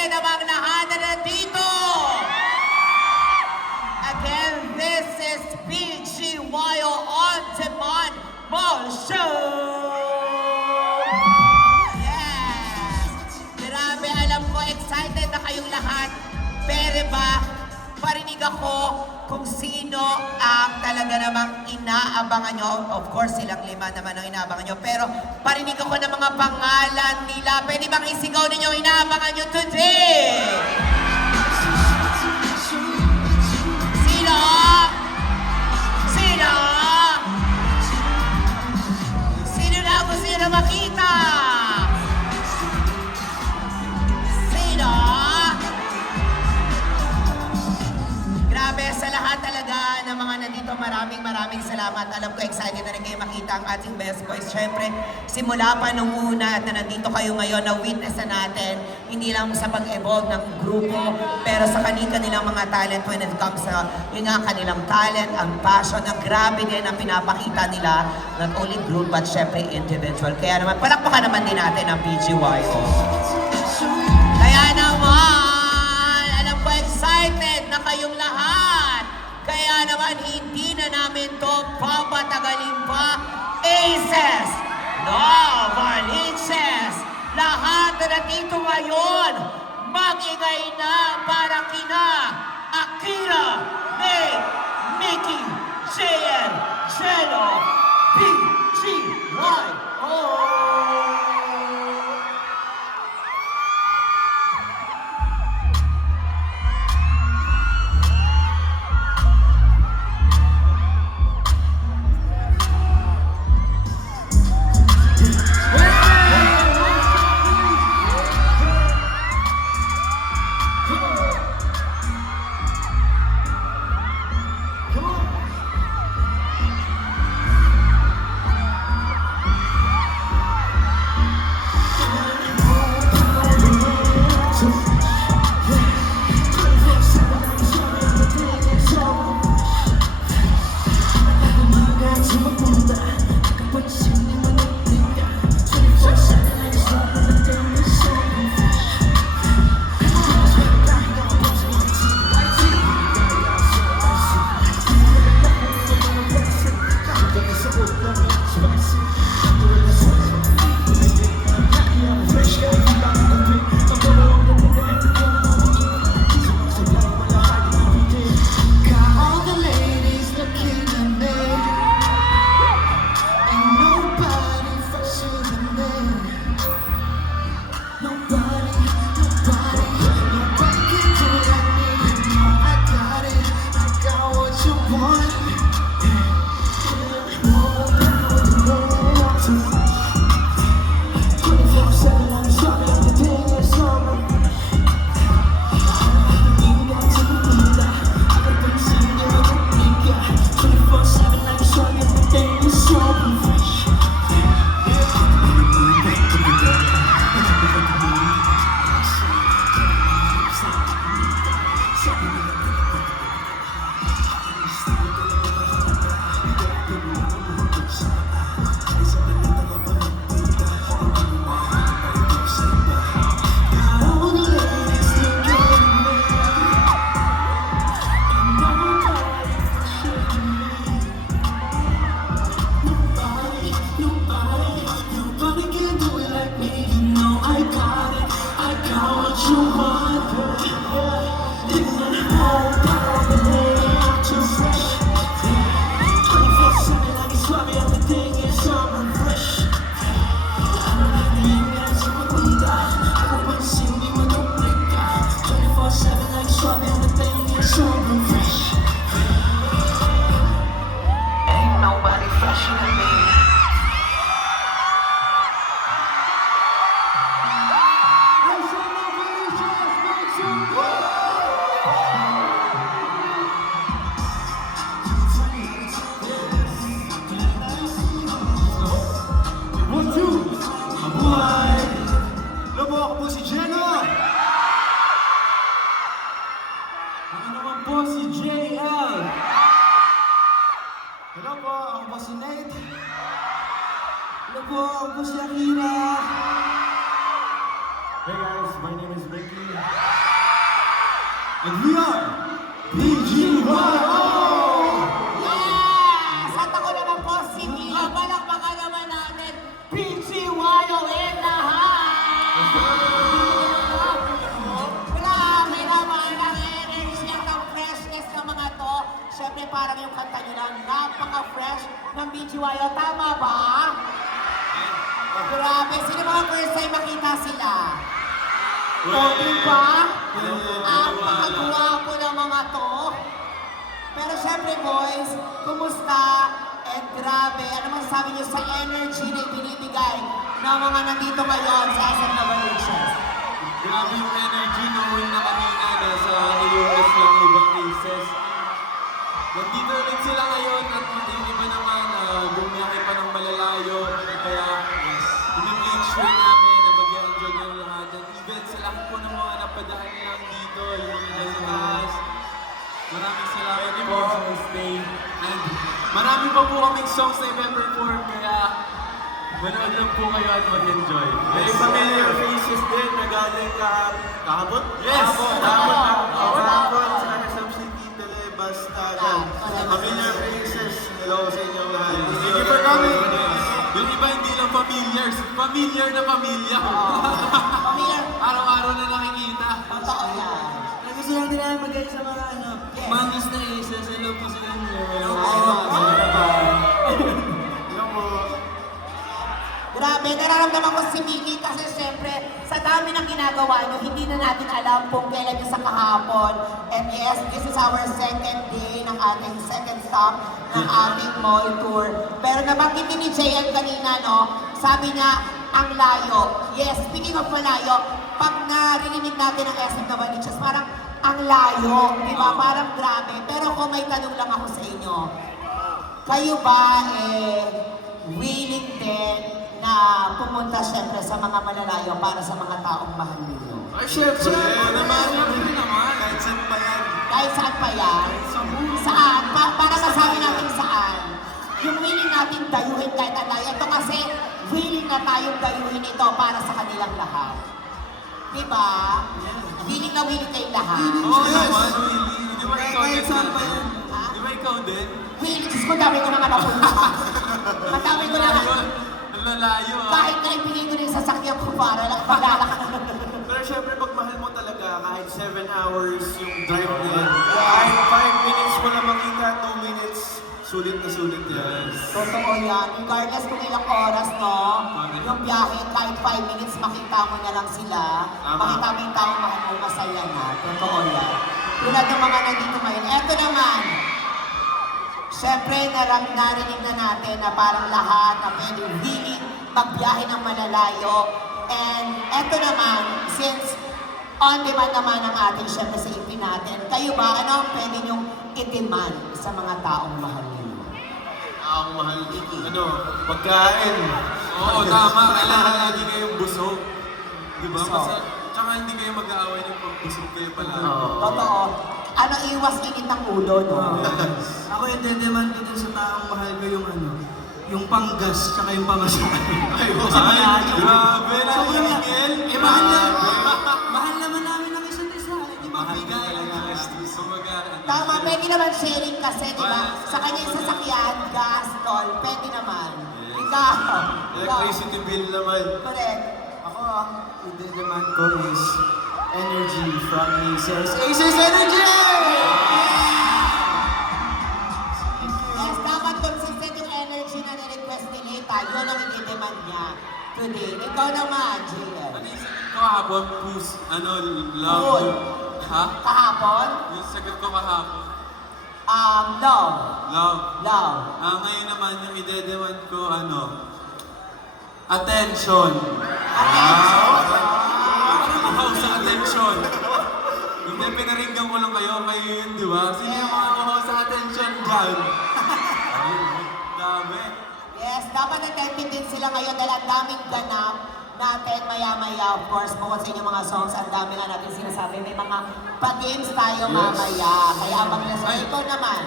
excited among lahat na nandito. Again, this is PGYO On Demand Mall Show. Yes! Grabe, alam ko, excited na kayong lahat. Pero ba, parinig ako kung sino ang talaga namang inaabangan nyo. Of course, silang 5 naman ang inaabangan nyo. Pero parinig ako ng mga pangalan nila. Pwede bang isigaw ninyo inaabangan nyo today? Sino? Sino? Sino na gusto nyo na makita? Sino? Grabe, sa lahat talaga ng mga nandito, maraming salamat. Alam ko, excited na rin kayo makita ang ating best boys. Siyempre, simula pa nung una at na nandito kayo ngayon, na witness na natin, hindi lang sa pag-evolve ng grupo, pero sa kanilang mga talent when it comes sa yun nga, kanilang talent, ang passion, ang grabe din ang pinapakita nila, not only group, but siyempre individual. Kaya naman, palakpakan naman din natin ang PGYO. Kaya naman, alam ko, excited na kayong lahat. Kaya naman, hindi na namin to papatagalin pa. Aces! Novaliches! Lahat na nandito ngayon, mag-ingay na para kina Akira, Nate, Mickey, JN, Jello, PGYO! si Nate. Hello po, ako po si Akira. Hey guys, my name is Ricky. And we are PGYO! Yes! At ako naman po si Mia. Palakpakan naman natin, PGYO in the house! Grabe naman ang energy at ang freshness ng mga to. Siyempre parang yung kanta nyo lang, napaka-fresh ng PGYO. Tama ba? Grabe, sino mga first time makita sila? O, diba? Ang pakagwapo ng mga to. Pero syempre boys, kumusta? And grabe, ano masasabi niyo sa energy na ibinibigay ng mga nandito ngayon sa SM Revolutions? Grabe yung energy knowing na kanina nasa AOS lang ibang cases. Nandito ulit sila ngayon at yung iba naman bumiyahe pa ng malalayo. Kaya in-make sure namin na mag-enjoy yung lahat. And even sa lahat po ng mga napadaan lang dito, yung mga nasa taas. Maraming salamat po sa stay. And marami pa po kaming songs na i-perform kaya manood lang po kayo at mag-enjoy. May familiar faces din na galing kahapon? Yes! Kahapon sa SM City Tele, basta yan. Familiar faces, hello sa inyong lahat. Thank you for coming! Yung iba hindi lang familiars, familiar na pamilya. Pamilya, Araw-araw na nakikita. totoo yan. Gusto lang din namin magay sa mga Yes. mangus na aces. Hello po sa inyo. Hello po. Grabe, nararamdaman ko si Miki kasi syempre sa dami ng ginagawa nyo, hindi na natin alam kung kailan yung sa kahapon. And yes, this is our second day ng ating second stop ng ating mall tour. Pero nabanggit din ni JM kanina, no? Sabi niya, ang layo. Yes, speaking of malayo, pag narinig natin ang SM Novaliches, parang ang layo, di ba? Parang grabe. Pero kung may tanong lang ako sa inyo, kayo ba willing din na pumunta syempre sa mga malalayo para sa mga taong mahal ninyo? Ay, syempre! Naman, syempre naman. Kahit saan pa yan. Kahit saan pa yan? Saan? Para masabi natin saan? Yung willing natin dayuhin kahit ang layo. Ito kasi willing na tayong dayuhin ito para sa kanilang lahat. Diba? Willing na willing kayong lahat. Oo naman, Willie. Di ba ikaw din? Kahit saan pa yan. Ha? Di ba ikaw din? Willing, Diyos ko, dami ko naman napunta. Madami ko naman. Ang lalayo ah. Kahit na ibigay ko rin sa sasakyan ko para lang paglalakad. Pero syempre, pag mahal mo talaga, kahit 7 hours yung drive na yan. Kahit 5 minutes mo na makita, 2 minutes, sulit na sulit yan. Totoo yan. Regardless kung ilang oras, no? Yung biyahe, kahit 5 minutes, makita mo na lang sila. Tama. Makita mo yung taong mahal mo, masaya na. Totoo yan. Tulad ng mga nandito ngayon. Eto naman. Siyempre, narinig na natin na parang lahat na pwede willing magbiyahe ng malalayo. And eto naman, since on-demand naman ang ating siyempre sa EP natin, kayo ba, ano ang pwede niyong i-demand sa mga taong mahal ninyo? Ang mahal, pagkain. Oo, tama. Kailangan lagi kayong busog. Di ba? Busog. Tsaka hindi kayo mag-aaway ng pagbusog kayo pala. Totoo. Ano, iwas init ng ulo, no? Ako yung demand ko dun sa taong mahal ko yung panggas tsaka yung pamasahe. Ay, Sa malayo. grabe. Sobrang Miguel. mahal naman namin ang isa't isa. Hindi ba? Mahal ka talaga. Kumbaga, Tama, pwede naman sharing kasi, di ba? Sa kanya yung sasakyan, gas, tol, pwede naman. Ikaw. Electricity bill naman. Correct. Ako ang i-demand ko is energy from Aces. Aces Energy! Yes, dapat consistent yung energy na nirequest ni Nita. Yun ang i-demand niya today. Ikaw naman, JL. Ano yung sagot ko kahapon? Puss, love. Cool. Ha? Kahapon, Yung sagot ko kahapon. love. Love. Love. Ngayon naman, yung ide-demand ko, attention. Uhaw sa attention. Hindi, pinaringgan ko lang kayo yun, di ba? Sino yung mga uhaw sa attention dyan? Ay, dami. Yes, dapat attentive din sila ngayon dahil ang daming ganap natin maya-maya. Of course, bukod sa inyong mga songs, ang dami nga natin sinasabi. May mga pa-games tayo mamaya. Kaya abang na sa ito naman.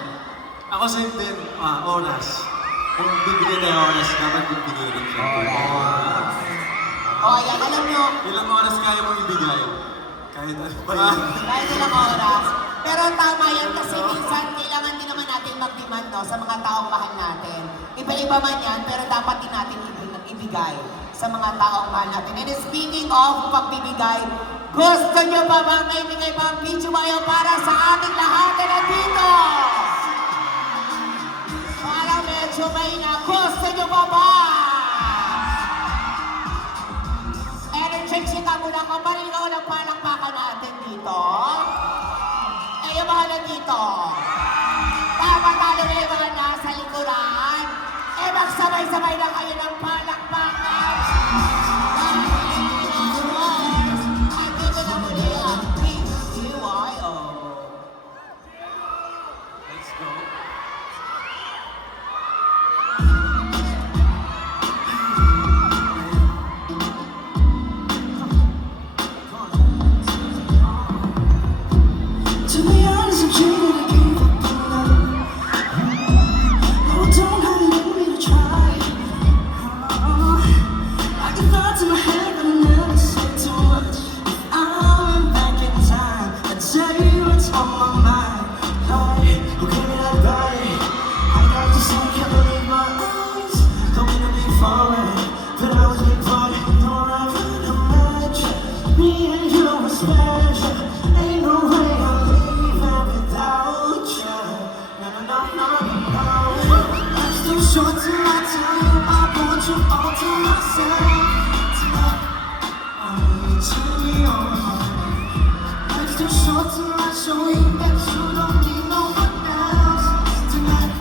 Ako same din, oras. Kung bibigyan tayo oras, dapat bibigyan rin siya. O, ayan, alam nyo, Ilang oras kaya mong ibigay? Kahit ano pa yun. kahit ilang oras. Pero tama yan kasi minsan kailangan din naman natin mag-demand no, sa mga taong mahal natin. Iba-iba man yan, pero dapat din natin ibigay sa mga taong mahal natin. And speaking of pagbibigay, gusto nyo ba ba may bigay pa ang video mayo para sa ating lahat na nandito? Parang medyo may na. Gusto nyo ba ba? Check ka muna kung malinaw ng palakpakan natin dito. Eh, yung mga nandito. Dapat talo na yung mga nasa likuran. Eh, magsabay-sabay na kayo ng palakpakan. At dito na muli ang PGYO. Let's go. To be honest, I'm cheating, I gave up on love. No, don't hide me to try. I get thoughts in my head, but I never say too much. If I went back in time, I'd tell you what's on my mind. Hey, who gave me that body? I got to see, can't believe my eyes. Told me to be forward, but I was big for it. No, I couldn't imagine me and you were special. Ain't no way I'm leaving without you. No, no, no, no, no. Life's too short to not tell you I want you all to myself. Tonight, I need to be on my mind. Life's too short to not show you that you don't need no one else. Tonight,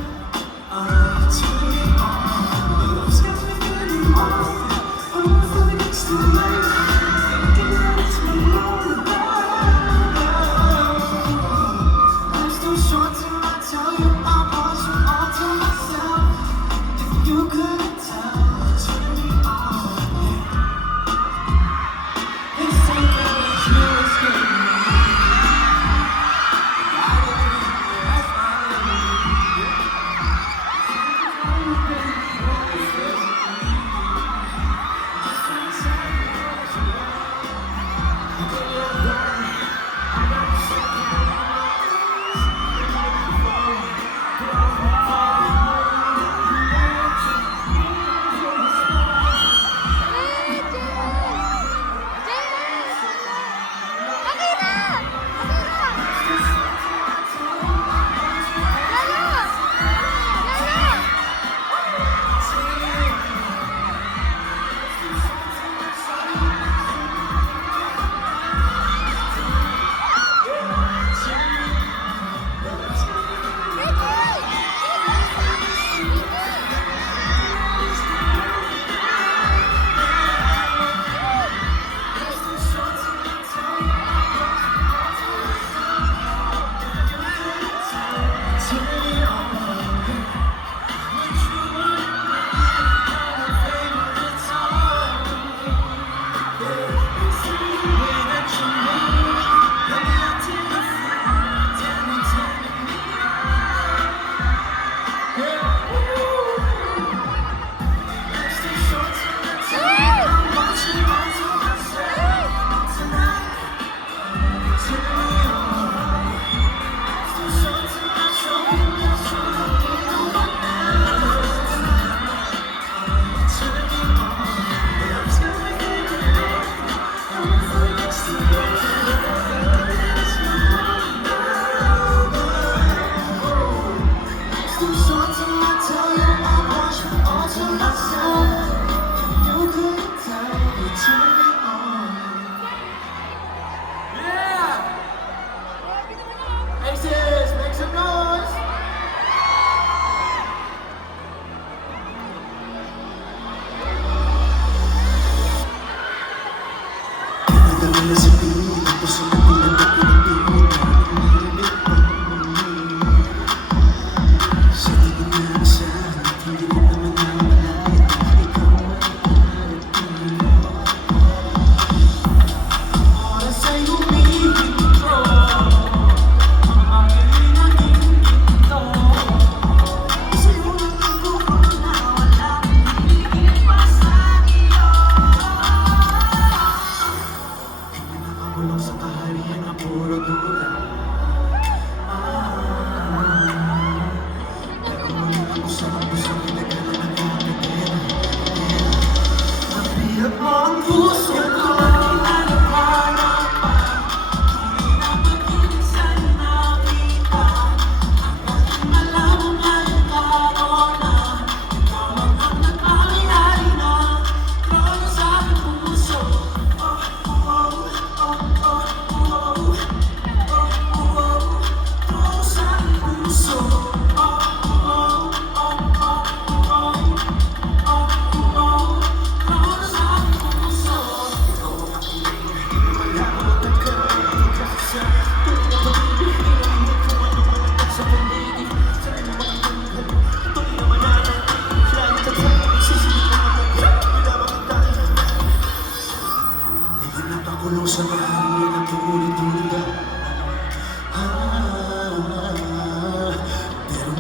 I need to be on my mind. Love's got me getting on. I'm feeling next to you. Thinking that it's me all about. Life's too short to not tell you I want you all to myself. If you couldn't tell, turn me on. This ain't gonna you escape me.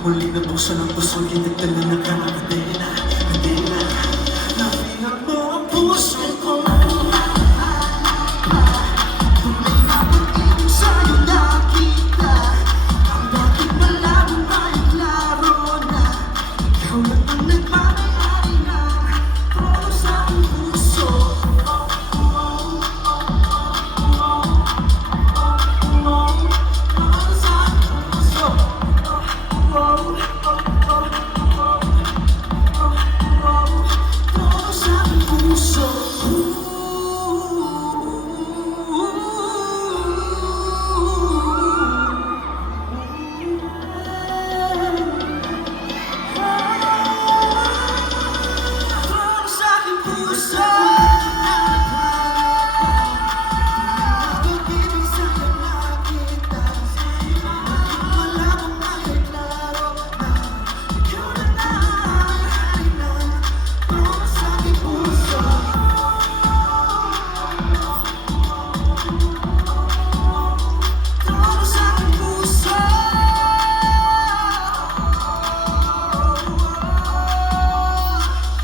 Muli na buksan ang puso, kinagdal na nakakadena. Kadena, nabilang mo ang puso ko. Tunay na pag-ibig sa'yo nakita. Ang bakit malabong ay klaro na. Ikaw lang ang nagmamayari na todo sa aking puso. Todo sa aking puso. Todo sa aking puso. Todo sa aking puso. Pag-ibig sa'yo nakita. Bakit malabong ay klaro na. Ikaw na nangyari na. Todo sa aking puso. Todo sa aking puso.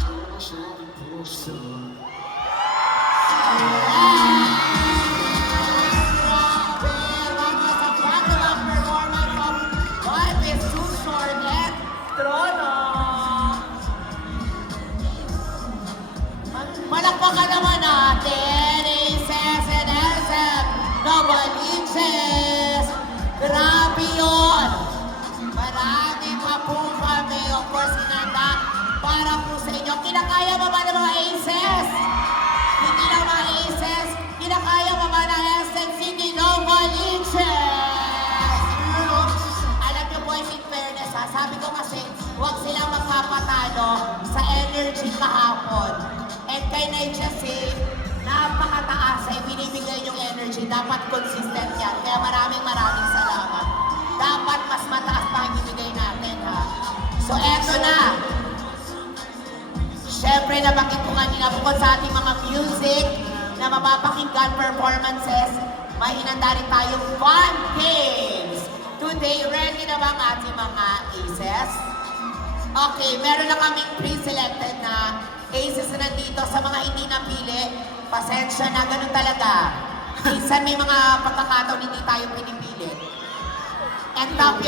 Todo sa aking puso. Malakpakan naman natin, Aces and SM, Novaliches. Grabe yun. Marami pa po kami, of course, inanda para po sa inyo. Kinakaya ba ba ng mga Aces? Hindi lang mga Aces, kinakaya ba ba ng SM City Novaliches? Alam niyo boys, in fairness ha, sabi ko kasi, huwag silang magpapatalo sa energy kahapon. And kay Naichasi, napakataas ay binibigay yung energy. Dapat consistent yan. Kaya maraming salamat. Dapat mas mataas pa ang ibigay natin, ha? So, eto na. Siyempre, nabanggit ko kanina, bukod sa ating mga music na mapapakinggan performances, may hinanda rin tayong fun games. Today, ready na ba ang ating mga aces? Okay, meron na kaming pre-selected na aces na nandito. Sa mga hindi napili, pasensya na, ganun talaga. Minsan may mga pagkakataon hindi tayo pinipili. And top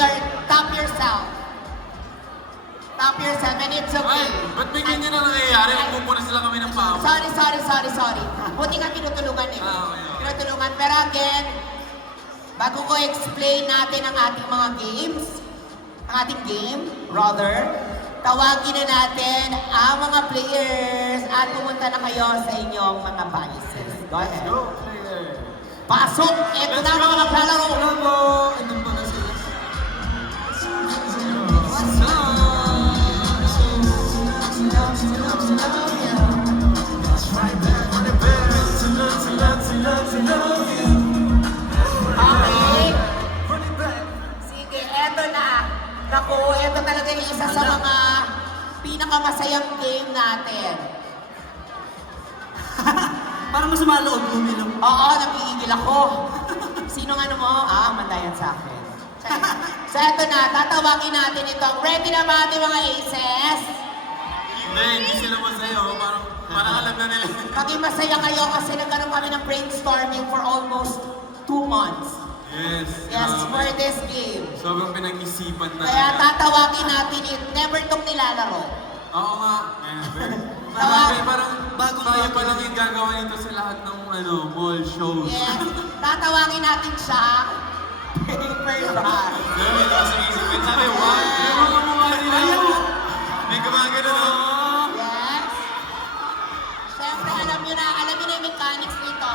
yourself. Top yourself, and it's okay. Ay, ba't may ganyan na nangyayari? Magpupuna sila kami ng pao. Sorry. Buti nga tinutulungan eh. Okay. Tinutulungan. Pero again, bago ko explain natin ang ating mga games, ang ating game, rather, tawagin na natin ang mga players at pumunta na kayo sa inyong mga biases. Go ahead. Go, player. Pasok! Ito na mga maglalaro! Hello! Ito pa na sila. Okay. Sige, eto na. Naku, eto talaga yung isa sa mga pinakamasayang game natin. Parang masama loob mo, Milo. Oo, nagigigil ako. Sino ano mo? Mandayan sa akin. So eto na, tatawagin natin ito. Ready na ba ating mga aces? Hindi sila masaya. Oh. Parang alam na nila. Maging masaya kayo kasi nagkaroon kami ng brainstorming for almost 2 months. Yes. Yes, grabe. for this game. Sobrang pinag-isipan na. Kaya tatawagin natin it. Never itong nilalaro. Oo nga. Never. Tawag- Parang tayo pa lang yung gagawa nito sa lahat ng mall shows. Yes, tatawagin natin siya. Paper bag. Sabi ko sa isip ko, sabi, what? May mga mukha nila. May gumagano no? Yes. Siyempre, alam nyo na yung mechanics nito.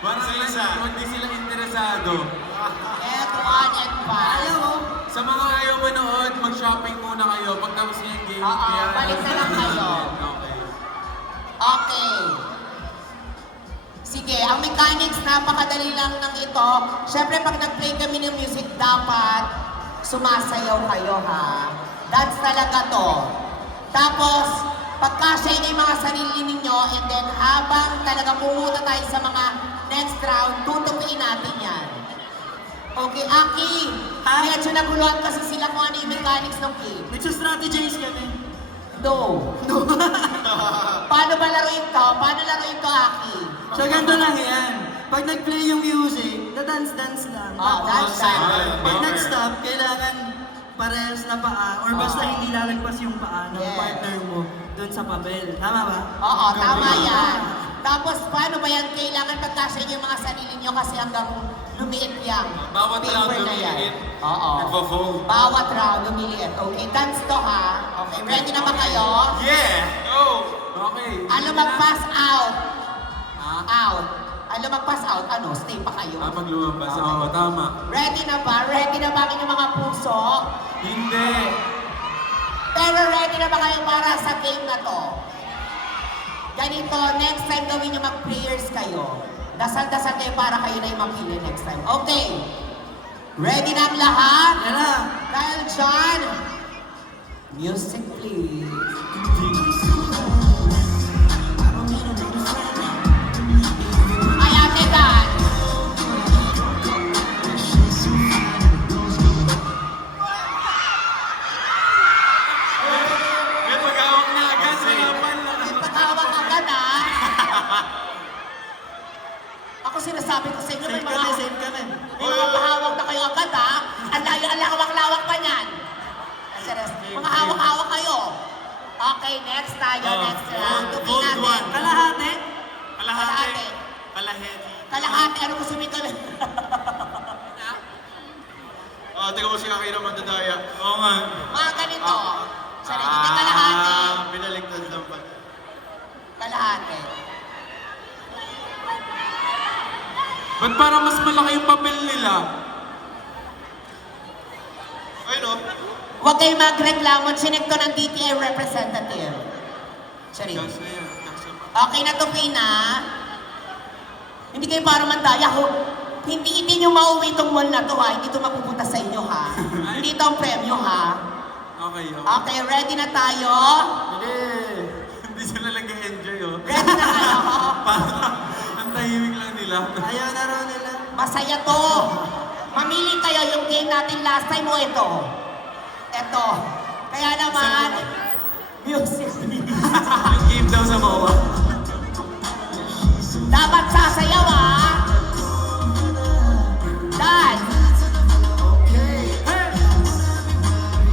Parang hindi sila interesado. Get 1 and 5. Sa mga ayaw manood, mag-shopping muna kayo. Pagtapos niyo yung game, Oo, balik na lang kayo. Okay. Okay. Sige, ang mechanics, napakadali lang ng ito. Siyempre, pag nag-play kami ng music, dapat sumasayaw kayo, ha? That's talaga to. Tapos, pagkasya yung mga sarili ninyo, and then habang talaga pumunta tayo sa mga next round, tutupiin natin yan. Okay, Aki, medyo naguluhan kasi si nila kung ano yung mechanics ng game. Nagsa-strategize kami. No. Paano ba laruin to? Paano laruin to, Aki? So ganito lang yan. Pag nag-play yung music, dance-dance lang. Oh, Tapos, dance-dance. pag nag-stop, kailangan parehas na paa or basta hindi lalagpas yung paa ng Yes. partner mo dun sa papel. Tama ba? Oo, tama yan. Tapos, paano ba yan? Kailangan pagkasya niyo yung mga sarili niyo kasi hanggang lumiit yan. Bawat round Paper na yan. lumiliit. Oo. Nagpo-fold. Bawat round lumiliit. Okay, dance to ha. Okay, ready na ba kayo? Yeah! Okay. Ano mag-pass out? Out. Ano mag-pass out? Ano? Stay pa kayo? Pag lumabas, oo, tama. Ready na ba? Ready na ba ang inyong mga puso? Hindi. Pero ready na ba kayo para sa game na to? Ganito, next time gawin nyo mag-prayers kayo. Dasal-dasal kayo para kayo na yung mapili next time. Okay. Ready na ang lahat? Yan na. Dahil dyan, music please. Ay, ate Dan. May pag-awak na agad. Malaman na. Patawag agad ah. Ako sinasabi ko sa inyo, may Save mga... kami, save kami. May mga pahawak na kayo agad ha. Ang layo, ang lawak-lawak pa niyan. Mga hawak-hawak kayo. Okay, next tayo. Next round. Tupi natin. Kalahati. Kalahati. Kalahati. Ano gusto mo gawin? Teka mo si Aki naman dadaya. Oo nga. Mga ganito. Sorry, hindi kalahati. Binaligtad lang pa. Kalahati. Ba't parang mas malaki yung papel nila? Ayun o. Huwag kayo magreklamo. Sinekto ng DTI representative. Sorry. Kasi yan. Kasi Okay na tupi na. Hindi kayo para mandaya ho. Hindi nyo mauwi itong mall na to ha. Hindi ito mapupunta sa inyo ha. Hindi ito ang premyo ha. okay, okay. Okay, ready na tayo? Hindi sila nag-enjoy, oh. Ready na kayo? Ang tahimik lang nila. Ayaw na raw nila. Masaya to. Mamili kayo yung game natin last time o ito. Ito. Kaya naman, music. Yung game daw sa MOA. Dapat sasayaw ha. Dance.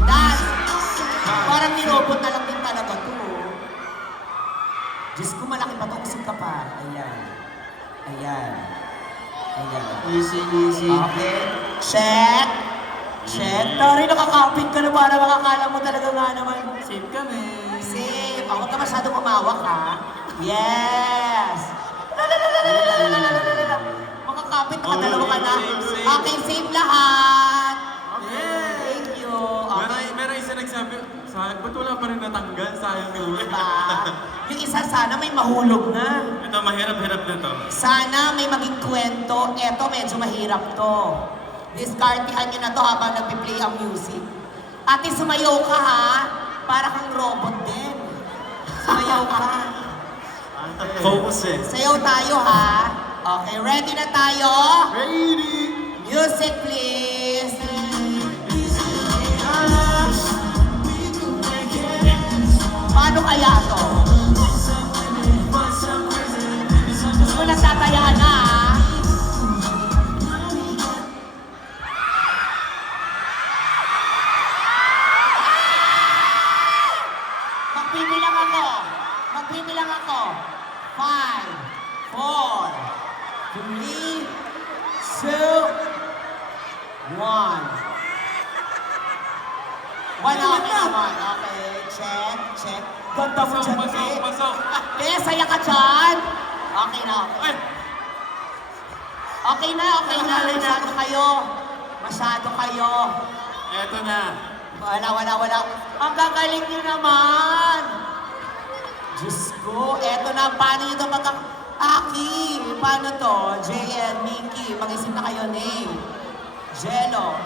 Dance. Parang nirobot na lang din talaga to. Diyos ko, malaki pa to. Usog ka pa. Ayan. Ayan. Ayan. Easy, easy. Okay. Check. Check. Tari, nakakapit ka na para makakala mo talaga nga naman. Save kami. Safe. Huwag ka masyadong umawak, ha? Yes. Makakapit, nakadalawa ka na. Okay, safe lahat. Okay, thank you. Okay. Meron isa nagsabi, sayang, ba't wala pa rin natanggal? Sayang naman. Diba? Yung isa sana may mahulog na. Ito, mahirap-hirap na to. Sana may maging kwento. Eto, medyo mahirap to. Discartihan nyo na to habang nagpi-play ang music. Ate, sumayaw ka ha. Para kang robot din. Sumayaw ka. Focus eh. Sayaw tayo ha. Okay, ready na tayo? Ready! Music please. Paano kaya to? Gusto mo nagtatayaan na ha? Magbibilang ako. Magbibilang ako. 5, 4, 3, 2, 1. Wala ka naman. Okay, check, check. Ganda mo dyan, Pasok, eh. pasok. Kaya saya ka dyan. Okay na, okay. Okay na, okay na. Masyado kayo. Masyado kayo. Eto na. Wala. Ang gagaling nyo naman. Diyos ko, eto na. Paano nyo ito Aki, paano to? JN, Mickey, mag-isip na kayo name. Jello.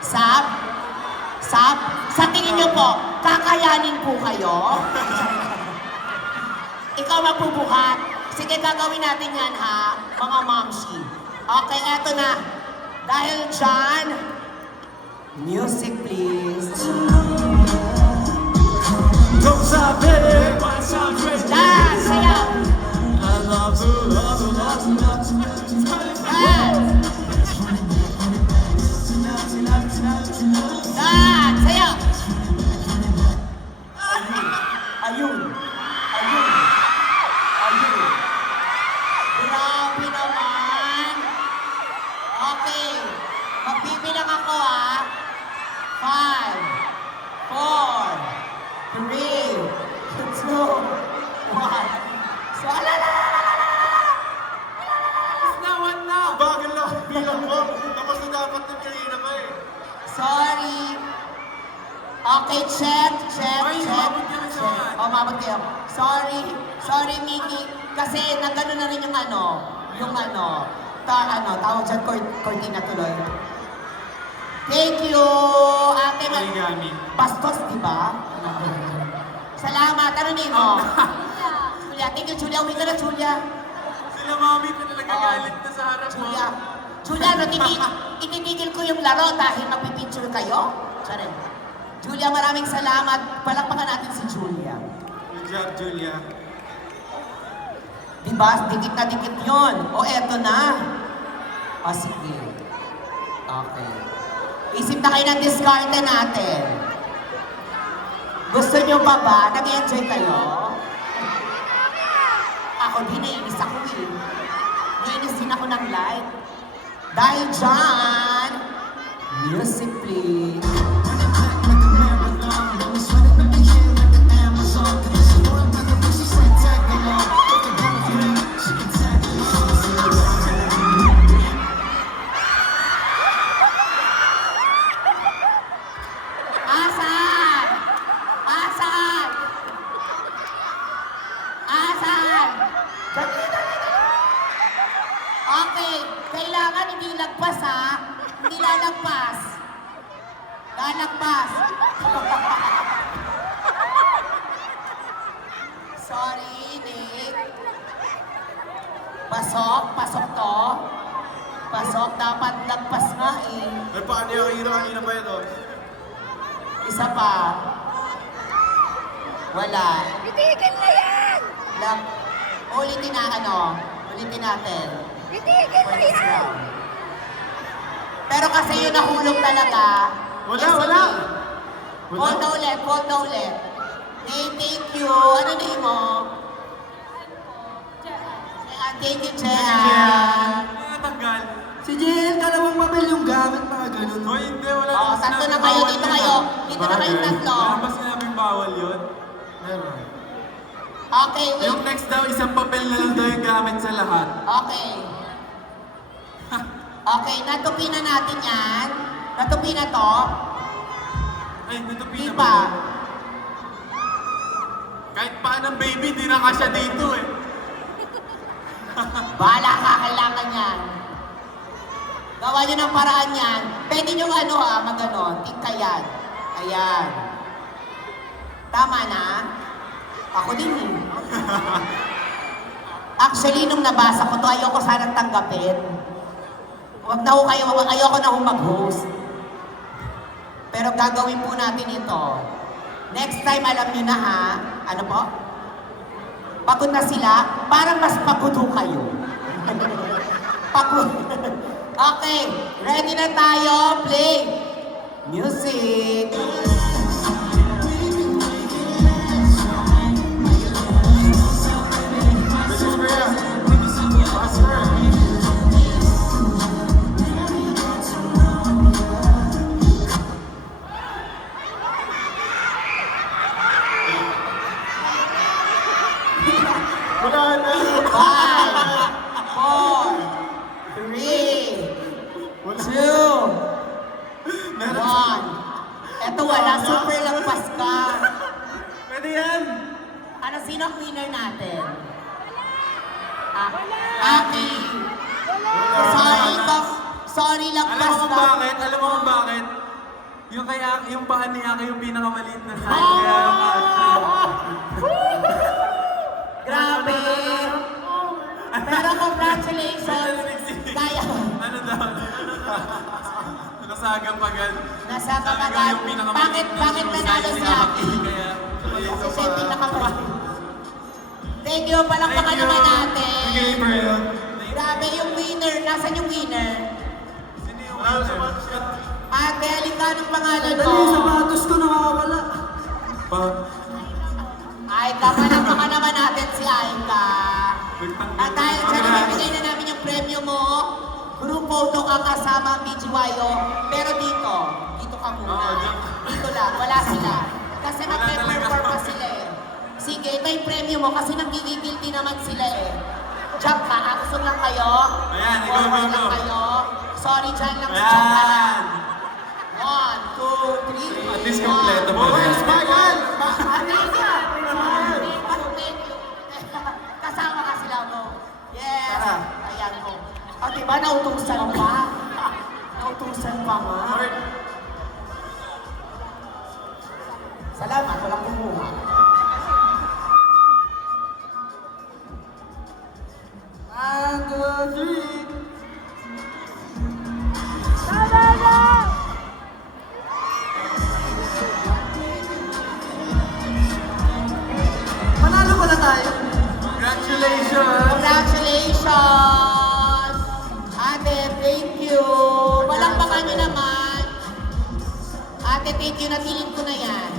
Sap? Sap? Sa tingin nyo po, kakayanin po kayo? Ikaw magbubuhat. Sige, gagawin natin yan ha, mga momshi. Okay, eto na. Dahil dyan, Music, please. Don't stop it. Dance! Sayaw! I love to love to love to love to love to Dance! Dance! Sayaw! Ayun. Ayun. Ayun. Grabe naman! Okay. Magbibilang ako ah. 5, 4, 3, 2, 1. So, Nawan na! Bagal lang ang bilang mo. Tapos na dapat yung kanina pa eh. Sorry. Okay, check. Ay, umabot kami sa check. one. Oh, umabot kayo. Sorry, Mickey. Kasi nagano na rin yung tawag dyan, cortina tuloy. Thank you, ate. Origami. Bastos, di ba? Salamat. Ano name mo? Julia. Thank you, Julia. Uwi ka na, Julia. Sila mami pa talaga galit na sa harap mo. Julia, ititigil ko yung laro dahil magpipicture kayo? Sorry. Julia, maraming salamat. Palakpakan natin si Julia. Good job, Julia. Diba? Dikit na dikit yun. O, eto na. O, sige. Okay. Isip na kayo ng diskarte natin. Gusto nyo pa ba? Nag-enjoy kayo? Ako din, nainis ako eh. Nainis din ako ng light. Dahil dyan, music please. Asan? Asan? Asan? Okay, kailangan hindi lagpas ha. Hindi lalagpas. Lalagpas. Sorry, Nick. Pasok to. Pasok, dapat lagpas nga eh. Ay, paano yung hero kanina pa ito? Isa pa. Wala. Itigil na yan! Ulitin natin. Itigil For na this yan! round. Pero kasi yun nahulog talaga. Wala, Yes, wala. okay. Hold na ulit. Hey, thank you. Ano name mo? Thank you, Jehan. Natanggal. Si Jill, dalawang papel yung gamit, mga ganun. O hindi, wala Oh, naman tatlo na sinabing kayo. bawal Dito yun, kayo. ah. Dito na kayong tatlo. Wala ba sinabing bawal yun? Meron. Okay, wait. Yung next daw, isang papel na lang daw yung gamit sa lahat. Okay. Okay, natupi na natin yan. Natupi na to. Ay, natupi Di na ba? ba? Kahit paanong baby, di na kasya dito eh. Bahala ka, kailangan yan. Gawa nyo ng paraan yan. Pwede nyo mag-ano, tingkayan. Ayan. Tama na? Ako din eh. Actually, nung nabasa ko to, ayoko sanang tanggapin. Huwag na ho kayo, ayoko na ho mag-host. Pero gagawin po natin ito. Next time, alam nyo na ha. Ano po? Pagod na sila, parang mas pagod ho kayo. Pagod. Okay, ready na tayo. Play. Music. This is Rhea. Faster. Wala na. 5, 4, 3, 2, 1. Eto wala, super lagpas ka. Pwede yan! Ano, sino ang winner natin? Aki. Sorry, lagpas Alam mo kung ka. bakit? Alam mo kung bakit? Yung paa ni Aki yung pinakamaliit na size. Kaya yung Grabe. Pero congratulations. Kaya. Ano daw? Nasagapagan. Nasagapagan. Bakit nanalo si Aki? Kaya, ayun Kasi pa. siya yung pinaka-prime. Thank you, palakpakan naman natin. Okay, Brian. Grabe yung winner. Nasaan yung winner? Sino yung Wala winner? sa mga Ate, halika anong pangalan mo? Dali, yung sapatos ko nawawala. Aika, palakpakan naman natin si Aika. At dahil dyan, ibibigay na namin yung premyo mo. Group photo ka kasama ang BGYO. Pero dito ka muna. Oo, dyan. Dito lang, wala sila. Kasi Wala mag-perform talaga. pa sila eh. Sige, may premyo mo kasi nagigigilty naman sila eh. Diyan ka, action lang kayo. Ayan, go, Forward go, lang go. kayo. Sorry, dyan lang si Diyan ka lang. Ayan. 1, 2, 3. At least kompleto pa rin. Smile! Kasama ka sila mo. Yes! Tara. Ayan mo. O diba nautusan ka? Nautusan ka nga. Salamat, walang kumuha. And the three. Tama na! Panalo pala tayo. Congratulations! Congratulations! Ate, thank you. Palakpakan nyo naman. Ate, thank you. Natilin ko na yan.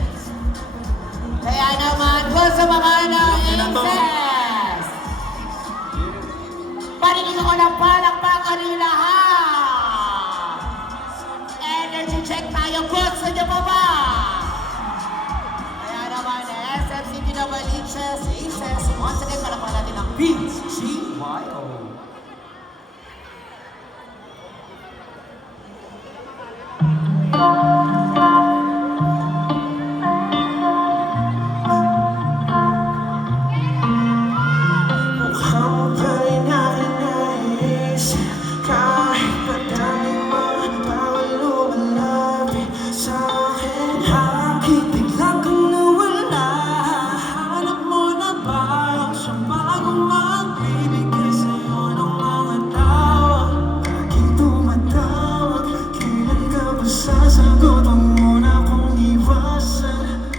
Kaya naman, go sa mga ng Aces! Parinig ako ng palakpakan nyo lahat! Energy check tayo. Gusto nyo pa ba? Kaya naman, SFCB na Baliches, Aces. Once again, palakpakan natin ang BGYO. Mukhang pa'y nakinais kahit madaming mga bawal lumalapit sa'kin. Bakit bigla kang nawala? Hanap mo na ba siyang bagong magbibigay sa'yo ng mga tawag? Bakit tumatawag? Kailan ka ba sasagot? Ang muna kong iwasan.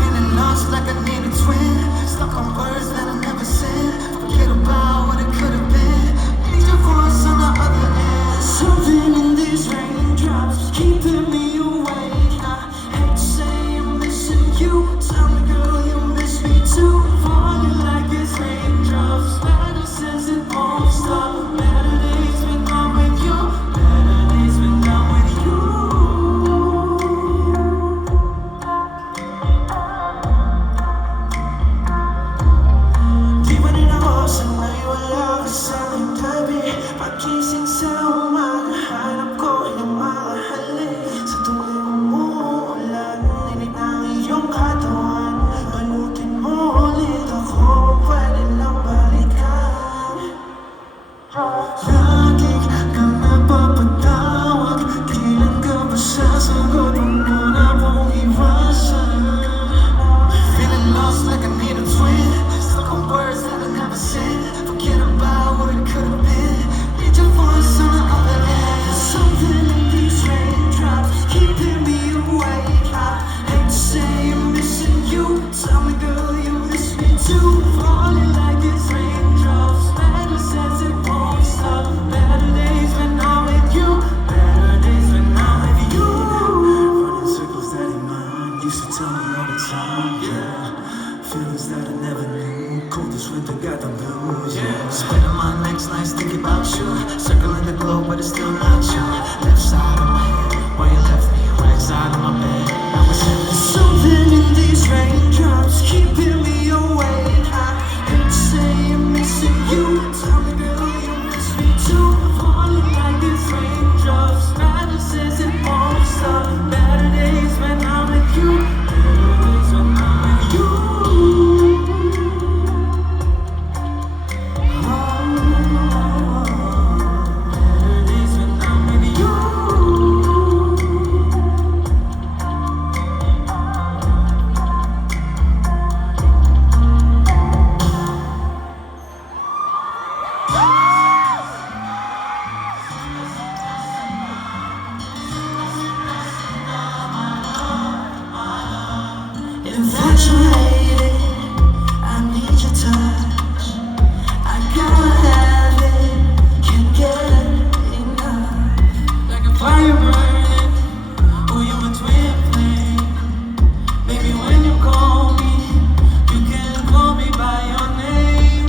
Feeling lost like I need a twin. Stuck on words that I never said. Forget about what it could have been. Need your voice on the other end. Something in these raindrops keeping me awake. I hate to say I'm missing you. Tell me, girl, you miss me too. Falling like it's raindrops. Better since it won't stop. Better days when I'm with you. Better days when I'm with you. Di ba rin ako sanay wala ka sa aking tabi? Pagising sa umaga, hanap ko yung mga halik. infatuated. I need your touch. I gotta have it. Can't get enough. Like a fire burning. Oh, you a twin flame. Baby, when you call me, you can call me by your name.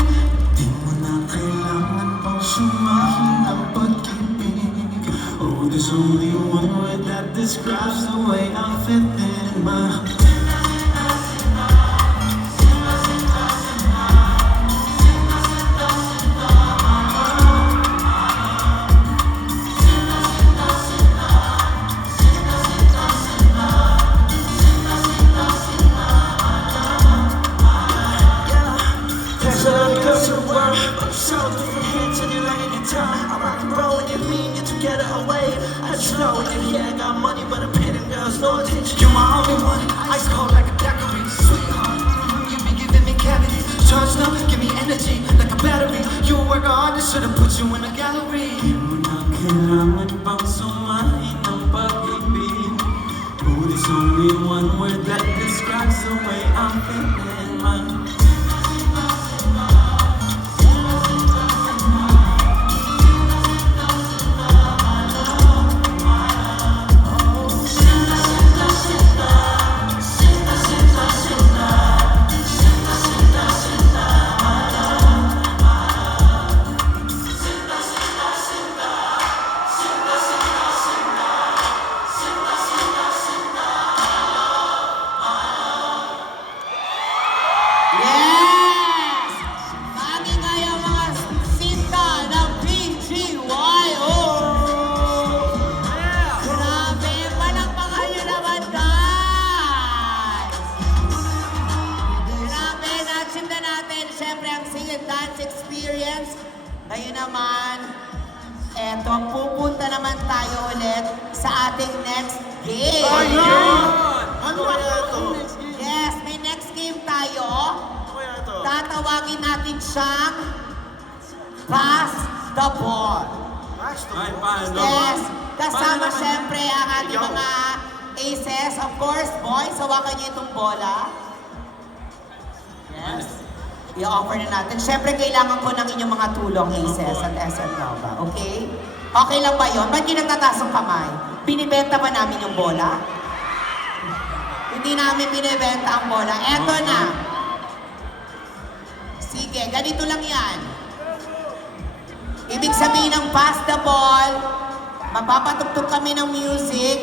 Di mo na kailangan pang sumahin ang pag-ibig. Oh, there's only one word that describes the way I fit in my. So different hits and you like a guitar. I rock and roll when you lean, you together away. I just know when you're here, I got money, but I'm paying girls no attention. You're my only one, ice cold like a daiquiri. Sweetheart, you be giving me cavities. Charged up, give me energy like a battery. You work hard, I should've put you in a gallery. Di mo na kailangan pang sumahin ng pag-ibig. Oh, there's only one word that describes the way I'm feeling, man. Yes! Lagi kayo mga sinta ng PGYO! Grabe! Palakpakan nyo naman, guys! Grabe! Na-achieve na natin, syempre, ang sing and dance experience. Ngayon naman, eto, pupunta naman tayo ulit sa ating next game. Ano kaya ito? Yes, may next game tayo. Ano kaya ito? Tatawagin natin siyang Pass the Ball. Ay, paano? Yes, kasama Paano naman? syempre ang ating Ikaw. mga aces. Of course, boys, hawakan niyo itong bola. Yes. I-offer na natin. Syempre, kailangan ko ng inyong mga tulong, aces at SM Nova. Okay? Okay lang ba yun? Ba't yung nagtataas ang kamay? Binibenta ba namin yung bola? Hindi namin binibenta ang bola. Eto na. Sige, ganito lang yan. Ibig sabihin ng pass the ball, mapapatugtog kami ng music,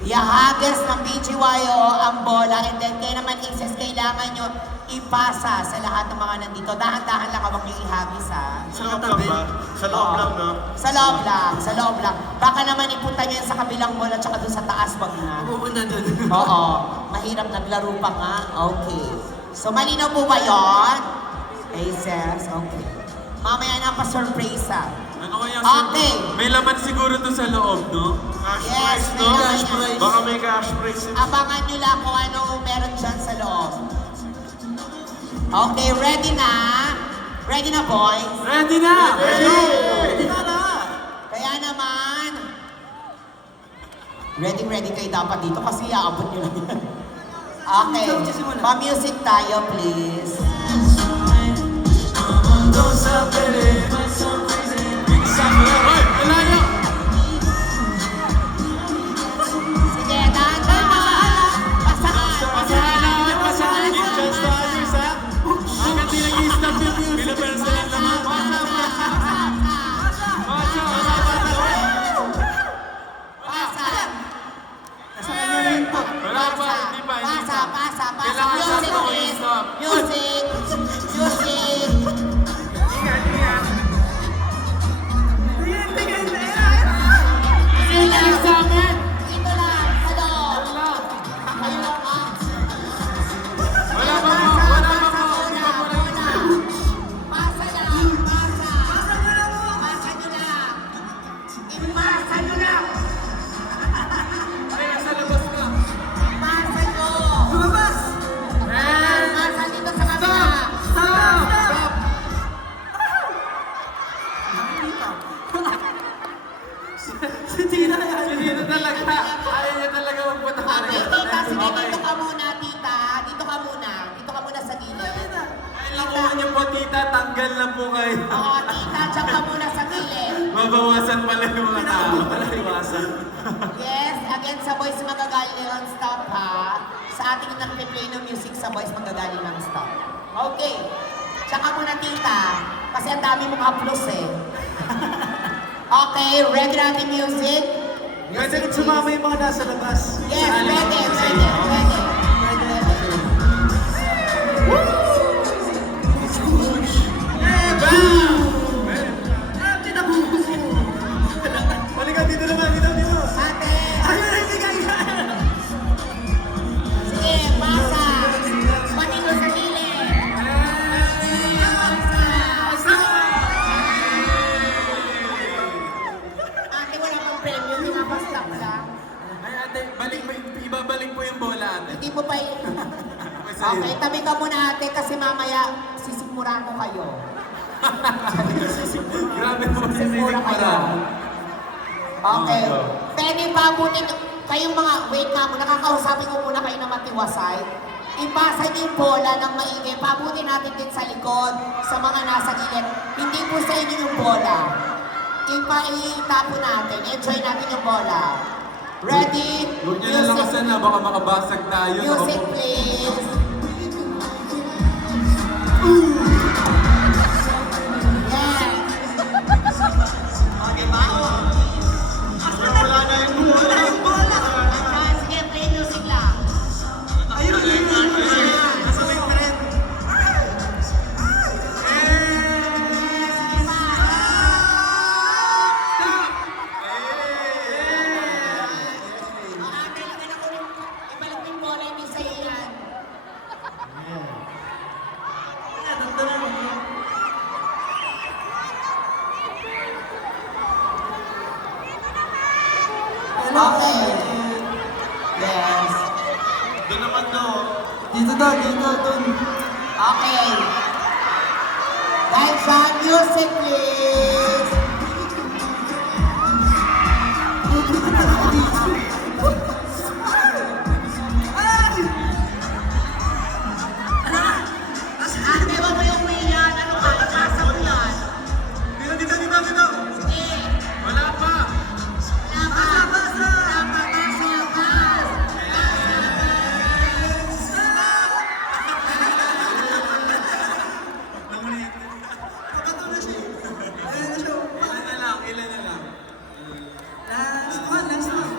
ihahagas ng BGYO ang bola, and then kayo naman, Aces, kailangan nyo ipasa sa lahat ng mga nandito. Dahan-dahan lang habang yung ihagis, ha? Sa loob lang ba? Sa loob lang, no? Sa loob lang, sa loob lang. Baka naman ipunta nyo yan sa kabilang bola, tsaka doon sa taas, wag na. Pupunta doon. Oo, mahirap naglaro pa nga. Okay. So, malinaw po ba yun? Aces, okay. Mamaya na pa-surprise, ha? Ano kaya? Okay. May laman siguro to sa loob, no? Cash Yes, prize, may no? cash prize. Baka may cash prize. Abangan nyo lang kung ano meron dyan sa loob. Okay, ready na? Ready na, boys? Ready na! Kaya naman, ready kayo dapat dito kasi aabot nyo lang yan. Okay, pa-music tayo, please. Hoy! Alayo! Sige, dahan-dahan. Pasahan. Pasahan! Give chance to others, ha? Hanggang di nag-i-stop yung music. Pinapensa lang naman. Pasa! Wala pa, hindi pa, hindi pa. Pasa. Kailangan Music, stop ako, please. stop. Music. Dito lang sa amin. Dito lang, sa loob. Kayo lang, ha? Wala pa po, wala pa po. Hindi pa po nag-i-stop. Pasa lang, pasa. Pasa nyo lang. Ipasa nyo lang. Ay, nasa labas ka. Pasa nyo. Pasa dito sa kabila. Hindi na talaga. Ayaw niya talaga magpunta. Okay, tita, sige, dito ka muna, tita. Dito ka muna. Dito ka muna sa gilid. Ay, nakuha niyo po, tita. Tanggal na po kayo. Oo, tita, dyan ka muna sa gilid. Mabawasan pala yung mga tao. Mabawasan. Yes, again, sa boys magagaling ang stop, ha? Sa ating nag-play ng music sa boys magagaling ang stop. Okay. Tsaka muna, tita. Kasi ang dami mong haplos, eh. Okay, ready na ating music? Pwede rin sumama yung mga nasa labas. Yes, ready. Halika, dito naman, dito. Ate! Ayun, sige. Sige, pasa! Patino sa gilid! Ate, wala pang premyo, pinapastop lang. Ay, ate, ibabalik po yung bola, ate. Hindi mo pa Okay, tabi ka muna ate kasi mamaya sisikmura ko kayo. Grabe po, Sisikmura kayo. Okay. Pwede ba bunin kayong mga, wait nga muna, kakausapin ko muna kayo na matiwasay. Ipasa niyo yung bola ng maigi. Pabutin natin din sa likod, sa mga nasa gilid. Hindi po sa inyo yung bola. Itapo natin. Enjoy natin yung bola. Ready? Huwag niyo na lakasan na, baka makabasag tayo. Music, please. Yes. Okay, bao. Wala na yung bola. Sige, play music lang. Sige pa. Ate, lagyan ako ng ibalik mo yung bola, hindi sa'yo yan. Okay. Yes. Doon naman daw. Dito, dun. Okay. Lights on, music please. Ate, wag mo yung umiyan. Ano ka? Ipasa mo yan. Dito. Sige. Wala pa. Basa. Ilan na lang.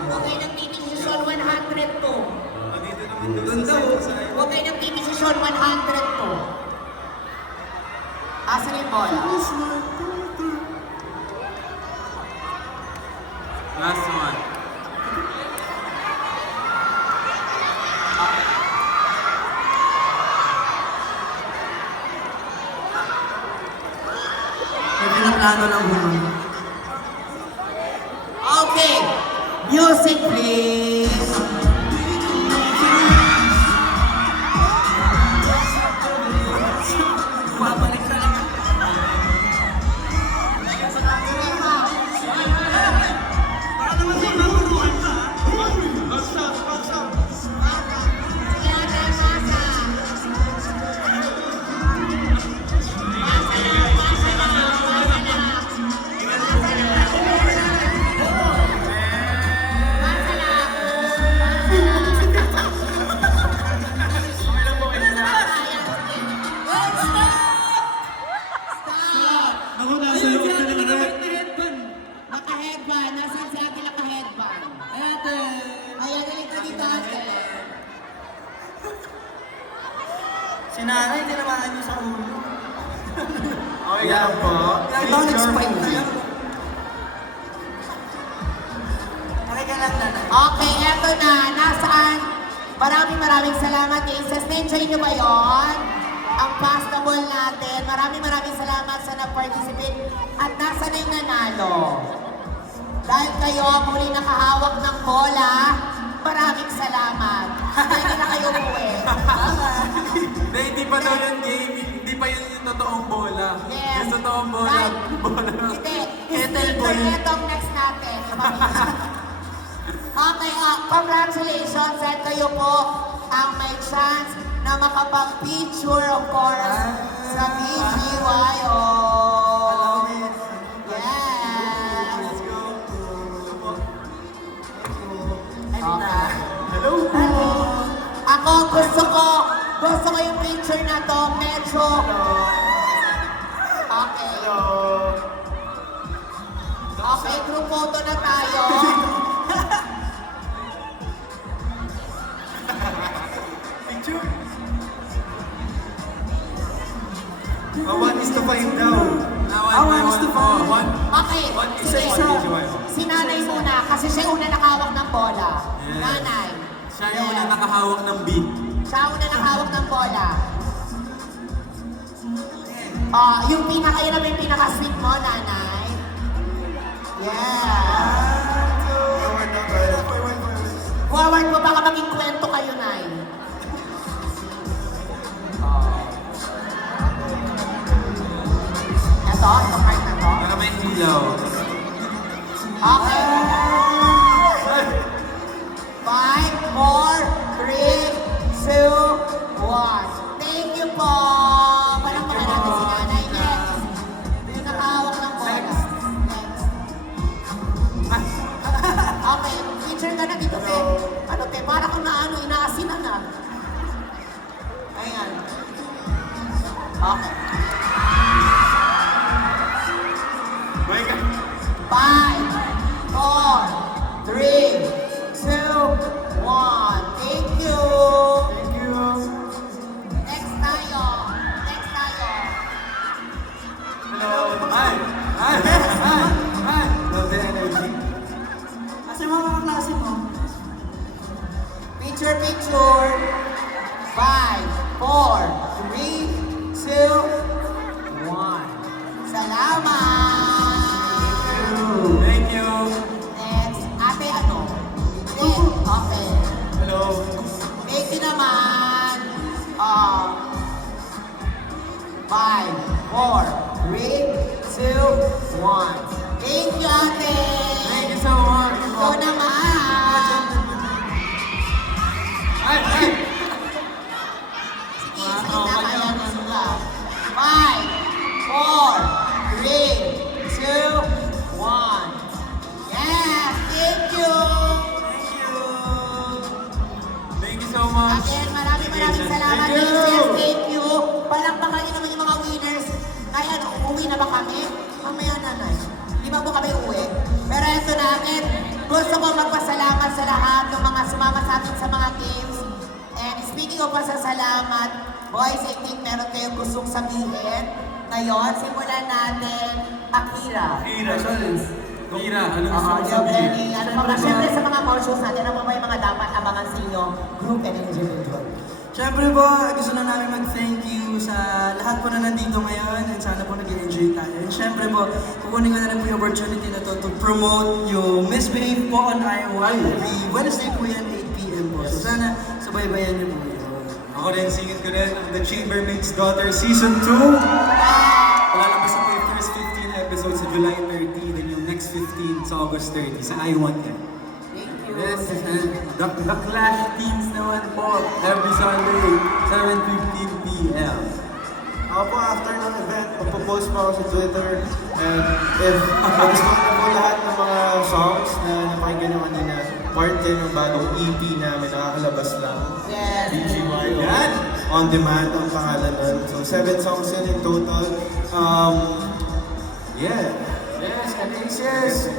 Okay, nagtitisisyon 100 to. Ganda, oh. Okay, nagtitisisyon 100 to. Asa na yung bola? Last one. May pinaplano ng hulong. Okay, music please. Babalik na lang. Ako nasa loob na ng headband. Naka-headband. Nasaan si ate naka-headband? Ate. Ayan, dali ka dito ate. Si nanay, tinamaan niyo sa ulo. Okay, yan po. Don't explain na yan. Pakika lang nanay. Okay, eto na. Nasaan? Maraming salamat, Aces. Na-enjoy nyo ba yun? Ang fastball natin. Maraming salamat sa nag-participate. At nasa na yung nanalo? Dahil kayo ang muli nakahawak ng bola, maraming salamat. Pwede na kayo umuwi. Hindi pa daw yung game. Hindi pa yun yung totoong bola. Yes. Yung totoong bola. Right. Bola ng Hindi. kettle Sticker ball. itong next natin. Okay, congratulations at kayo po ang may chance na makapag-picture, of course, sa BGYO. Yes! Okay. Hello po! Ako, gusto ko yung picture na to, medyo... Okay. Okay, group photo na tayo. Picture! One is to find out. One is to find. Okay, sige. Si nanay muna, kasi siya una nakahawak ng bola. Yes. Nanay. Siya yung unang nakahawak ng beat. Siya una nakahawak ng bola. Yung yun naman yung pinaka-sweet mo, nanay. Yeah. Forward mo, baka maging kwento kayo, nay. Ito part na to. Para may ilaw. Okay. 5, 4, 3, 2, 1. Thank you po. Parang natin si nanay. Next. Yung nakahawak ng bola. Next. Okay. Picture ka na dito, te. Ano, te? Para kung inaasinan na. Ayan. Okay. May ka. 5, 4, 3, 2, 1. Thank you. Thank you. Next tayo. Next tayo. Hello. Hi. Hi. Hi. Hi. Love the energy. Kasi mga kaklase mo. Picture, picture. 5, 4, 3, 2, 1. Salamat. Thank you. Next. Ate, ano? Hindi. Okay. Hello. Thank you naman. 5, 4, 3, 2, 1. Thank you, ate. Thank you so much. Ikaw naman. Ay, ay. Sige, salita ka lang. Suga. 5, 4, 3, 2, 1. Yes, thank you. Thank you. Thank you so much. Again, maraming salamat. Thank you. Yes, thank you. Palakpakan niyo naman yung mga winners. Kaya, uuwi na ba kami? Mamaya nanay. Di ba po kami uuwi? Pero ito na akin. Gusto ko magpasalamat sa lahat ng mga sumama sa atin sa mga games. And speaking of pasasalamat, boys, I think meron kayong gustong sabihin. Ngayon, simulan natin Akira. Kira. Kira, ano gusto mo Yung sabihin? any, ano pa ba? Siyempre sa mga more shows natin, ano pa ba yung mga dapat abangan sa inyo? Group and individual. Siyempre po, gusto na namin mag-thank you sa lahat po na nandito ngayon and sana po nag-enjoy tayo. And siyempre po, kukunin ko na rin po yung opportunity na to promote yung Misbehave po on IY. Every Wednesday po yan, 8 p.m. po. So sana subaybayan niyo po yun. Ako rin, singit ko rin ang The Chambermaid's Daughter Season 2. Palalabas po yung first 15 episodes sa July 30, then yung next 15 sa August 30 sa I1 Them. Thank you. Yes, and the Clash Teams naman po every Sunday, 7:15 p.m. Ako po, after ng event, magpo-post pa ako sa Twitter. And if nagustuhan na po lahat ng mga songs na napakinggan naman kanina, part 10 ng bagong EP namin, nakakalabas lang. Yes. BGYO. On Demand ang pangalan nun. So, 7 songs yun in total. Yeah. Yes, and Aces,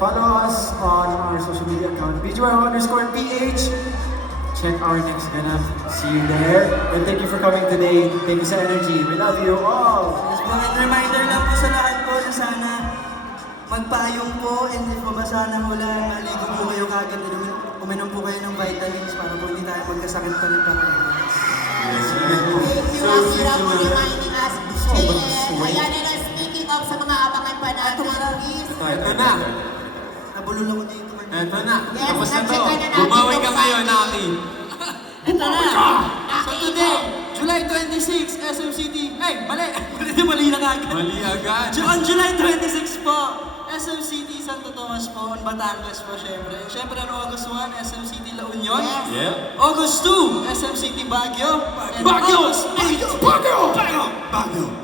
follow us on our social media account, BGY_PH. Check our next ganap. See you there. And thank you for coming today. Thank you sa energy. We love you all. Yes, mga reminder lang po sa lahat po na sana magpayong po and if mabasa ng ulan, maligo po kayo kagad. Uminom po kayo ng vitamins para po hindi tayo magkasakit pa rin kami. Thank you, Akira, for reminding us. Ayan, and speaking of sa mga abangan pa natin, please. Ito na. Nabulol ako dito. Ito na. Yes, Tapos na to. na-check na natin Bumawi ka kung ngayon, saan. Naki. Ito na! So Today, July 26, SM City. Ay, mali! Mali na kagad. Mali agad. On July 26 po, SM City, Santo Tomas po, Batangas po syempre. Syempre on August 1, SM City La Union. Yes. Yeah. August 2, SM City Baguio. And Baguio! August 8, Bago!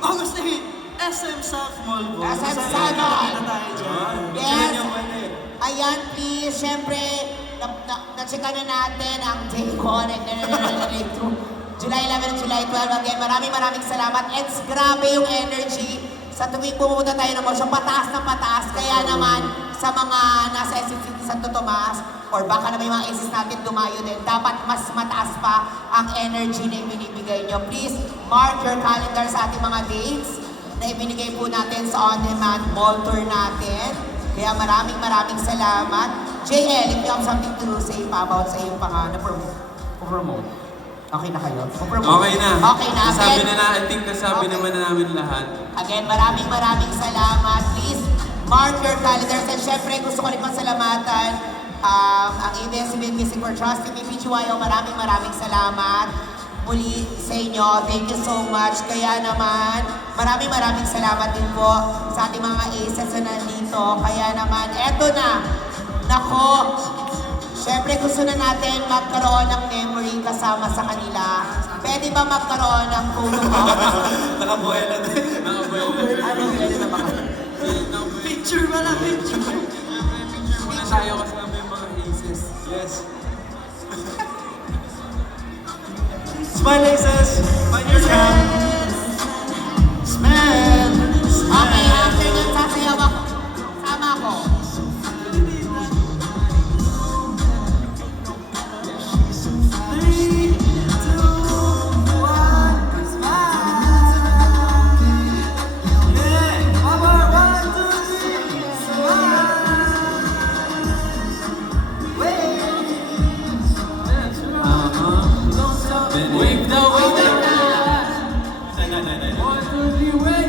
August 8, SM South Mall po. SM Sana South Mall. nakita tayo dyan. Yes. Diyan yung pwede. Ayan, please, syempre, na-checka na natin ang day 1 and day 2. July 11 and July 12. Again, maraming salamat. It's grabe yung energy. Sa tuwing pumunta tayo ng mall, so pataas na pataas. Kaya naman, sa mga nasa SM City Santo Tomas, or baka na may mga aces natin dumayo din, dapat mas mataas pa ang energy na ibinibigay nyo. Please, mark your calendar sa ating mga dates na ibinigay po natin sa on-demand mall tour natin. Kaya maraming salamat. JL, if you have something to say pa about sa iyong promote. Okay na kayo? Okay na. Okay na. Nasabi Again, na I think nasabi Okay. naman na namin lahat. Again, maraming salamat. Please, mark your calendars. And syempre, gusto ko rin pasalamatan ang ABS-CBN Music for Trusting Me, PGYO. Maraming salamat muli sa inyo. Thank you so much. Kaya naman, maraming salamat din po sa ating mga aces na nandito. Kaya naman, eto na. Nako, syempre gusto na natin magkaroon ng memory kasama sa kanila. Pwede ba magkaroon ng photo op? Nakabuela din. Nakabuela. Ano, pwede na ba? Picture ba na picture? Picture muna tayo kasama yung mga aces. Yes. Smile, Aces! Find your cam! Smell! Okay, after nun, sasayaw ako. Sama ako. Wave daw, wave daw. One, two, three, wave!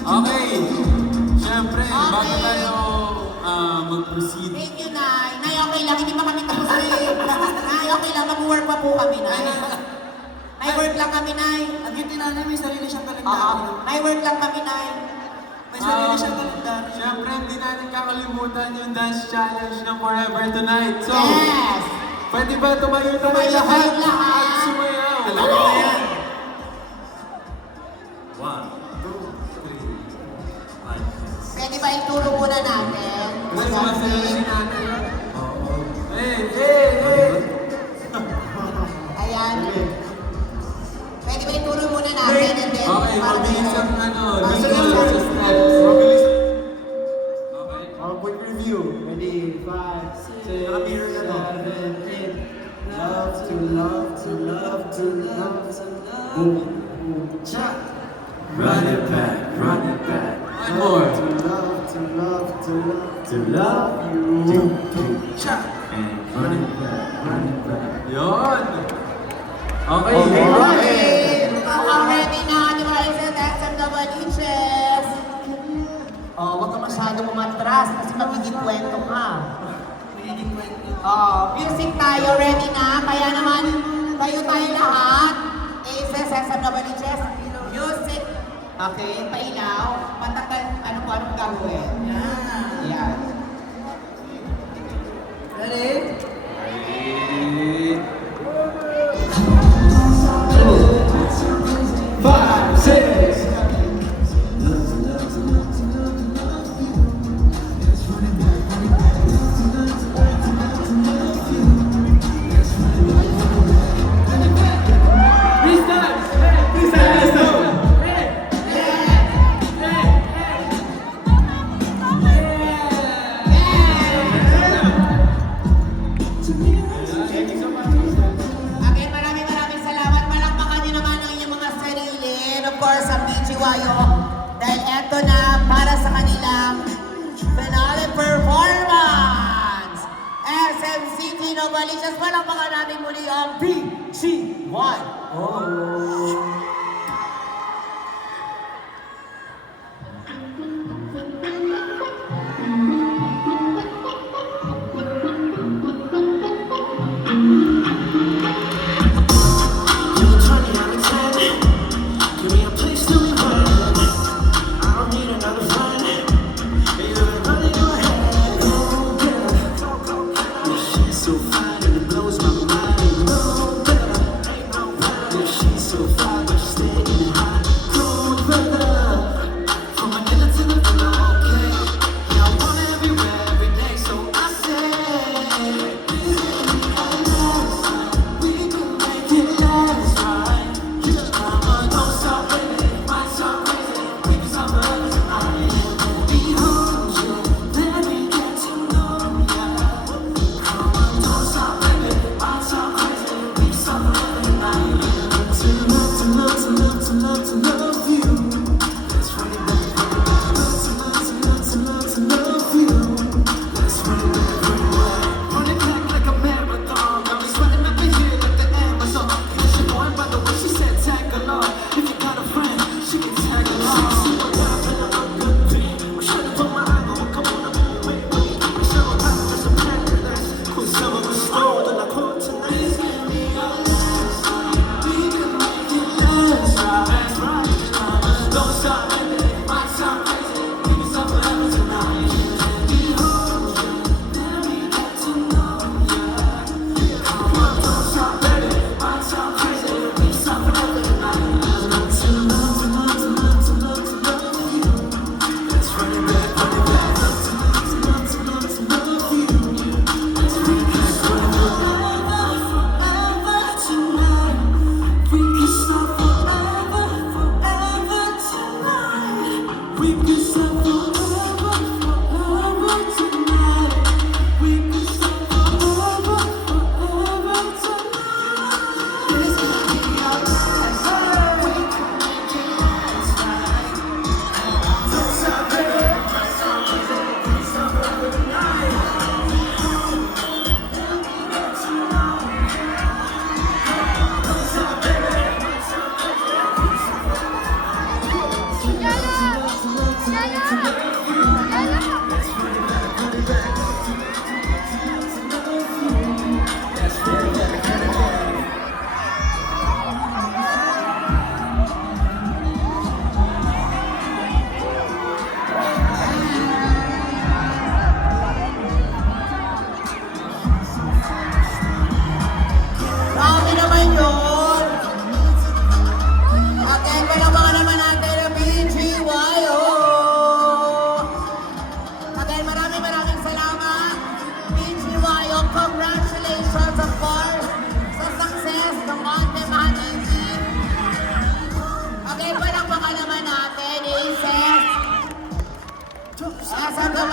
Okay. Siyempre, bago tayo mag-proceed. Thank you, Nay. Nay, okay lang. Hindi pa kami tapos na Nay, okay lang. Mag-work pa po kami, Nay. Nay, work lang kami, Nay. Ang cute ni nanay, may sarili siyang Oo. kalendaryo. Nay, work lang kami, Nay. May sarili siyang kalendaryo. Siyempre, hindi natin kakalimutan yung dance challenge ng Forever Tonight. So, Yes! pwede ba tumayo tayo Tumayo lahat? tayong lahat. At sumayaw. Alam mo na yan! 1, 2, 3, 4. Pwede ba ituro muna natin? Gusto sumasayaw si natin. Hey! Ayan. Pwede ba ituro muna natin? And then, Okay, para mabilis ang tayo- dito Sige. sa steps. Mabilis. Okay. Quick review. Ready? 5, 6, 7, 8. Love to love to love to love to love. Boom, boom, cha. Run it back, run it back. One more. To love to love to love to love you. Boom, cha. And run it back, run it back. Yun. Okay. Okay! Mukhang ready na ating mga isang SMWHs. Oh, huwag ka masyadong umatras kasi magiging kwento ka. Magiging kwento. Music tayo, ready na. Kaya naman, tayo lahat. Aces, SMWHs, music. Okay, pailaw. Matagal, anong gagawin? Yan. Ready? Ready? 5, 6. Again, maraming salamat. Palakpakan niyo naman ang inyong mga sarili. And of course, ang BGYO. Dahil eto na para sa kanilang finale performance. SM City Novaliches. Palakpakan natin muli ang BGYO.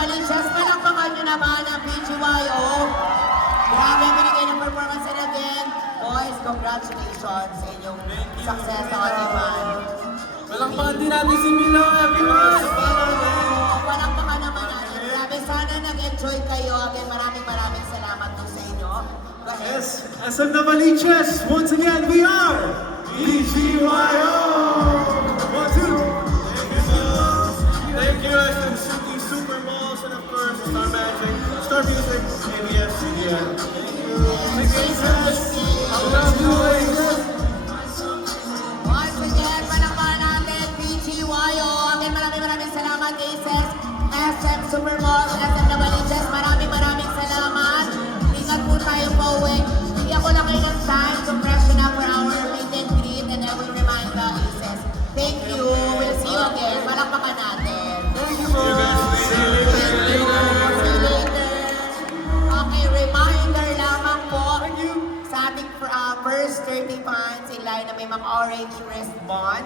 Novaliches, palakpakan nyo naman ang BGYO. Grabe, binigay ng performance and again. Boys, congratulations sa inyong success sa Oniman. Palakpakan din natin si Milo, everyone! Palakpakan naman natin. Grabe, sana nag-enjoy kayo. Again, maraming salamat po sa inyo. Go ahead. Yes, SM Novaliches, once again, we are BGYO! 1, 2. Thank you, SM City, Super Malls, and of course, Star Magic, Star Music, ABS, CBN. Once again, palakpakan natin, BGYO. Again, maraming salamat, Aces, SM Supermalls, SM Novaliches. Maraming salamat. Ingat po tayo pa uwi. Bigyan ko lang kayo ng time to freshen up for our meet and greet and I will remind the Aces. Thank you. We'll see you again. Palakpakan natin. Thank you, guys. See you See you later. Okay, reminder lamang po sa ating first 30 fans in line na may mga orange wristband.